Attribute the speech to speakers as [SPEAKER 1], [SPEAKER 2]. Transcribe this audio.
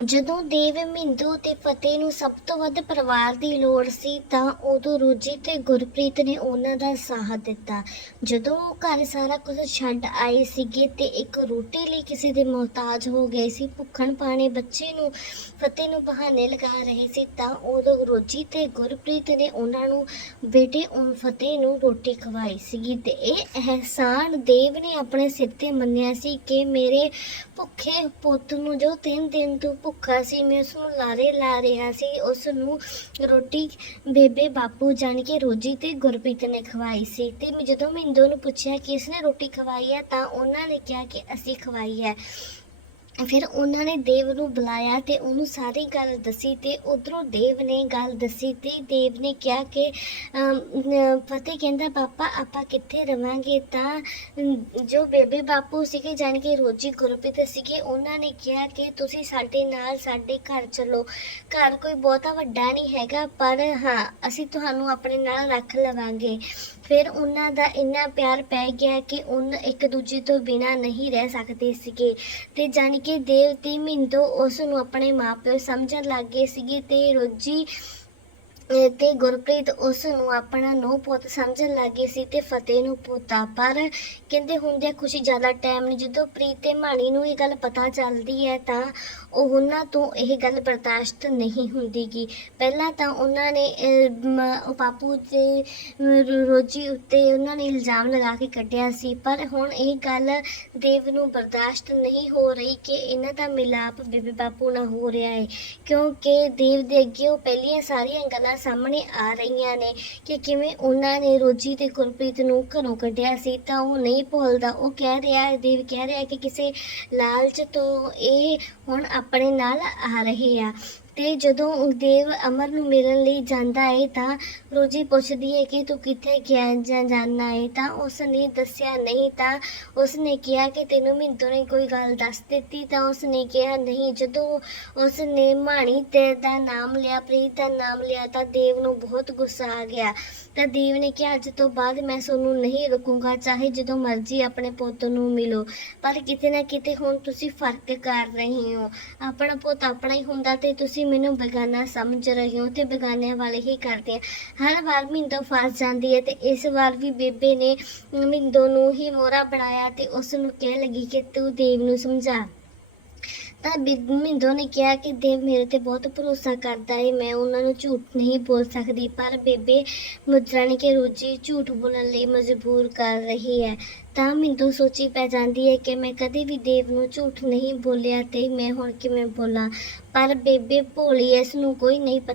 [SPEAKER 1] ਜਦੋਂ ਦੇਵ ਮਿੰਦੂ ਤੇ ਫਤਿਹ ਨੂੰ ਸਭ ਤੋਂ ਵੱਧ ਪਰਿਵਾਰ ਦੀ ਲੋੜ ਸੀ ਤਾਂ ਉਦੋਂ ਰੋਜੀ ਤੇ ਗੁਰਪ੍ਰੀਤ ਨੇ ਉਹਨਾਂ ਦਾ ਸਾਥ ਦਿੱਤਾ। ਜਦੋਂ ਉਹ ਘਰ ਸਾਰਾ ਕੁਝ ਛੱਡ ਆਏ ਸੀਗੇ ਤੇ ਇੱਕ ਰੋਟੀ ਲਈ ਕਿਸੇ ਦੇ ਮੁਹਤਾਜ ਹੋ ਗਏ ਸੀ, ਭੁੱਖਣ ਪਾਣੇ ਬੱਚੇ ਨੂੰ ਫਤਿਹ ਨੂੰ ਬਹਾਨੇ ਲਗਾ ਰਹੇ ਸੀ, ਤਾਂ ਉਦੋਂ ਰੋਜੀ ਤੇ ਗੁਰਪ੍ਰੀਤ ਨੇ ਉਹਨਾਂ ਨੂੰ ਬੇਟੇ ਉਹ ਫਤਿਹ ਨੂੰ ਰੋਟੀ ਖਵਾਈ ਸੀਗੀ ਤੇ ਇਹ ਅਹਿਸਾਨ ਦੇਵ ਨੇ ਆਪਣੇ ਸਿਰ ਤੇ ਮੰਨਿਆ ਸੀ ਕਿ ਮੇਰੇ ਭੁੱਖੇ ਪੁੱਤ ਨੂੰ ਜੋ ਤਿੰਨ ਦਿਨ ਤੋਂ ਭੁੱਖਾ ਸੀ, ਮੈਂ ਉਸ ਨੂੰ ਲਾਰੇ ਲਾ ਰਿਹਾ ਸੀ ਉਸ ਨੂੰ ਰੋਟੀ ਬੇਬੇ ਬਾਪੂ ਜਾਣ ਕੇ ਰੋਜੀ ਤੇ ਗੁਰਪ੍ਰੀਤ ਨੇ ਖਵਾਈ ਸੀ ਤੇ ਜਦੋਂ ਮਿੰਦੋ ਨੂੰ ਪੁੱਛਿਆ ਕਿ ਇਸਨੇ ਰੋਟੀ ਖਵਾਈ ਹੈ ਤਾਂ ਉਹਨਾਂ ਨੇ ਕਿਹਾ ਕਿ ਅਸੀਂ ਖਵਾਈ ਹੈ। ਫਿਰ ਉਹਨਾਂ ਨੇ ਦੇਵ ਨੂੰ ਬੁਲਾਇਆ ਤੇ ਉਹਨੂੰ ਸਾਰੀ ਗੱਲ ਦੱਸੀ ਤੇ ਉਧਰੋਂ ਦੇਵ ਨੇ ਗੱਲ ਦੱਸੀ ਤੇ ਦੇਵ ਨੇ ਕਿਹਾ ਕਿ ਫਤਿਹ ਕਹਿੰਦਾ, ਪਾਪਾ, ਆਪਾਂ ਕਿੱਥੇ ਰਵਾਂਗੇ? ਤਾਂ ਜੋ ਬੇਬੇ ਬਾਪੂ ਸੀਗੇ ਜਾਣ ਕੇ ਰੋਜੀ ਗੁਰਪ੍ਰੀਤ ਸੀਗੇ, ਉਹਨਾਂ ਨੇ ਕਿਹਾ ਕਿ ਤੁਸੀਂ ਸਾਡੇ ਨਾਲ ਸਾਡੇ ਘਰ ਚਲੋ। ਘਰ ਕੋਈ ਬਹੁਤਾ ਵੱਡਾ ਨਹੀਂ ਹੈਗਾ, ਪਰ ਹਾਂ, ਅਸੀਂ ਤੁਹਾਨੂੰ ਆਪਣੇ ਨਾਲ ਰੱਖ ਲਵਾਂਗੇ। ਫਿਰ ਉਹਨਾਂ ਦਾ ਇੰਨਾ ਪਿਆਰ ਪੈ ਗਿਆ ਕਿ ਉਹਨਾਂ ਇੱਕ ਦੂਜੇ ਤੋਂ ਬਿਨਾ ਨਹੀਂ ਰਹਿ ਸਕਦੇ ਸੀਗੇ। ਤੇ ਜਾਣੀ ਕਿ ਦੇਵ ਤੇ ਮਿੰਦੋ ਉਸ ਨੂੰ ਆਪਣੇ ਮਾਪਿਓ ਸਮਝਣ ਲੱਗ ਗਏ ਸੀਗੇ ਤੇ ਰੋਜੀ ਤੇ ਗੁਰਪ੍ਰੀਤ ਉਸ ਨੂੰ ਆਪਣਾ ਨੋ ਪੁੱਤ ਸਮਝਣ ਲੱਗੇ ਸੀ ਤੇ ਫਤਿਹ ਨੂੰ ਪੋਤਾ। ਪਰ ਕਹਿੰਦੇ ਹੁੰਦੇ ਖੁਸ਼ੀ ਜ਼ਿਆਦਾ ਟਾਈਮ ਨਹੀਂ ਜਦੋਂ ਪ੍ਰੀਤ ਤੇ ਮਾਣੀ ਨੂੰ ਇਹ ਗੱਲ ਪਤਾ ਚੱਲਦੀ ਹੈ ਤਾਂ ਉਹ ਉਹਨਾਂ ਤੋਂ ਇਹ ਗੱਲ ਬਰਦਾਸ਼ਤ ਨਹੀਂ ਹੁੰਦੀਗੀ। ਪਹਿਲਾਂ ਤਾਂ ਉਹਨਾਂ ਨੇ ਅਹ, ਮ- ਪਾਪੂ ਤੇ ਰੋਜੀ ਉੱਤੇ ਉਹਨਾਂ ਨੇ ਇਲਜ਼ਾਮ ਲਗਾ ਕੇ ਕੱਢਿਆ ਸੀ। ਪਰ ਹੁਣ ਇਹ ਗੱਲ ਦੇਵ ਨੂੰ ਬਰਦਾਸ਼ਤ ਨਹੀਂ ਹੋ ਰਹੀ ਕਿ ਇਹਨਾਂ ਦਾ ਮਿਲਾਪ ਬੇਬੇ ਬਾਪੂ ਨਾਲ ਹੋ ਰਿਹਾ ਹੈ। ਕਿਉਂਕਿ ਦੇਵ ਦੇ ਅੱਗੇ ਉਹ ਪਹਿਲੀਆਂ ਸਾਰੀਆਂ ਗੱਲਾਂ ਸਾਹਮਣੇ ਆ ਰਹੀਆਂ ਨੇ ਕਿ ਕਿਵੇਂ ਉਹਨਾਂ ਨੇ ਰੋਜੀ ਤੇ ਗੁਰਪ੍ਰੀਤ ਨੂੰ ਘਰੋਂ ਕੱਢਿਆ ਸੀ, ਤਾਂ ਉਹ ਨਹੀਂ ਭੁੱਲਦਾ। ਉਹ ਕਹਿ ਰਿਹਾ ਦੇਵ ਕਹਿ ਰਿਹਾ ਕਿ ਕਿਸੇ ਲਾਲਚ ਤੋਂ ਇਹ ਹੁਣ ਆਪਣੇ ਨਾਲ ਆ ਰਹੇ ਆ। ਤੇ ਜਦੋਂ ਦੇਵ ਅਮਰ ਨੂੰ ਮਿਲਣ ਲਈ ਜਾਂਦਾ ਹੈ ਤਾਂ ਰੋਜੀ ਪੁੱਛਦੀ ਹੈ ਕਿ ਤੂੰ ਕਿੱਥੇ ਗਿਆ ਜਾਂ ਜਾਣਾ ਹੈ ਤਾਂ ਉਸ ਨੇ ਦੱਸਿਆ, ਨਹੀਂ, ਤਾਂ ਉਸ ਨੇ ਕਿਹਾ ਕਿ ਤੈਨੂੰ ਮਿੰਦੂ ਨੇ ਕੋਈ ਗੱਲ ਦੱਸ ਦਿੱਤੀ। ਤਾਂ ਉਸ ਨੇ ਕਿਹਾ, ਨਹੀਂ, ਜਦੋਂ ਉਸ ਨੇ ਮਾਣੀ ਤੇ ਦਾ ਨਾਮ ਲਿਆ, ਪ੍ਰੀਤ ਦਾ ਨਾਮ ਲਿਆ, ਤਾਂ ਦੇਵ ਨੂੰ ਬਹੁਤ ਗੁੱਸਾ ਆ ਗਿਆ। ਤਾਂ ਦੇਵ ਨੇ ਕਿਹਾ, ਅੱਜ ਤੋਂ ਬਾਅਦ ਮੈਂ ਤੁਹਾਨੂੰ ਨਹੀਂ ਰੁਕੂੰਗਾ, ਚਾਹੇ ਜਦੋਂ ਮਰਜ਼ੀ ਆਪਣੇ ਪੁੱਤ ਨੂੰ ਮਿਲੋ। ਪਰ ਕਿਤੇ ਨਾ ਕਿਤੇ ਹੁਣ ਤੁਸੀਂ ਫ਼ਰਕ ਕਰ ਰਹੇ ਹੋ। ਆਪਣਾ ਪੁੱਤ ਆਪਣਾ ਹੀ ਹੁੰਦਾ ਤੇ ਤੁਸੀਂ ਮੈਨੂੰ ਬੇਗਾਨਾ ਸਮਝ ਰਹੇ ਹੋ ਤੇ ਬੇਗਾਨਿਆਂ ਵਾਲੇ ਹੀ ਕਰਦੇ ਆ ਹਰ ਵਾਰ ਮਿੰਦੋ ਫਸ ਜਾਂਦੀ ਹੈ ਤੇ ਇਸ ਵਾਰ ਵੀ ਬੇਬੇ ਨੇ ਮਿੰਦੋ ਨੂੰ ਹੀ ਮੋਰਾ ਬਣਾਇਆ ਤੇ ਉਸ ਨੂੰ ਕਹਿ ਲੱਗੀ ਕਿ ਤੂੰ ਦੇਵ ਨੂੰ ਸਮਝਾ। ਤਾਂ ਬਿ- ਮਿੰਦੋ ਨੇ ਕਿਹਾ ਕਿ ਦੇਵ ਮੇਰੇ ਤੇ ਬਹੁਤ ਭਰੋਸਾ ਕਰਦਾ ਹੈ ਮੈਂ ਉਹਨਾਂ ਨੂੰ ਝੂਠ ਨਹੀਂ ਬੋਲ ਸਕਦੀ, ਪਰ ਬੇਬੇ ਮੁਦਰਾਣੀ ਕੇ ਰੋਜੀ ਝੂਠ ਬੋਲਣ ਲਈ ਮਜਬੂਰ ਕਰ ਰਹੀ ਹੈ। ਤਾਂ ਮਿੰਦੋ ਸੋਚੀ ਪੈ ਜਾਂਦੀ ਹੈ ਕਿ ਮੈਂ ਕਦੇ ਵੀ ਦੇਵ ਨੂੰ ਝੂਠ ਨਹੀਂ ਬੋਲਿਆ ਤੇ ਮੈਂ ਹੁਣ ਕਿਵੇਂ ਬੋਲਾਂ? ਪਰ ਬੇਬੇ ਭੋਲੀ ਇਸ ਨੂੰ ਕੋਈ ਨਹੀਂ ਪਤਾ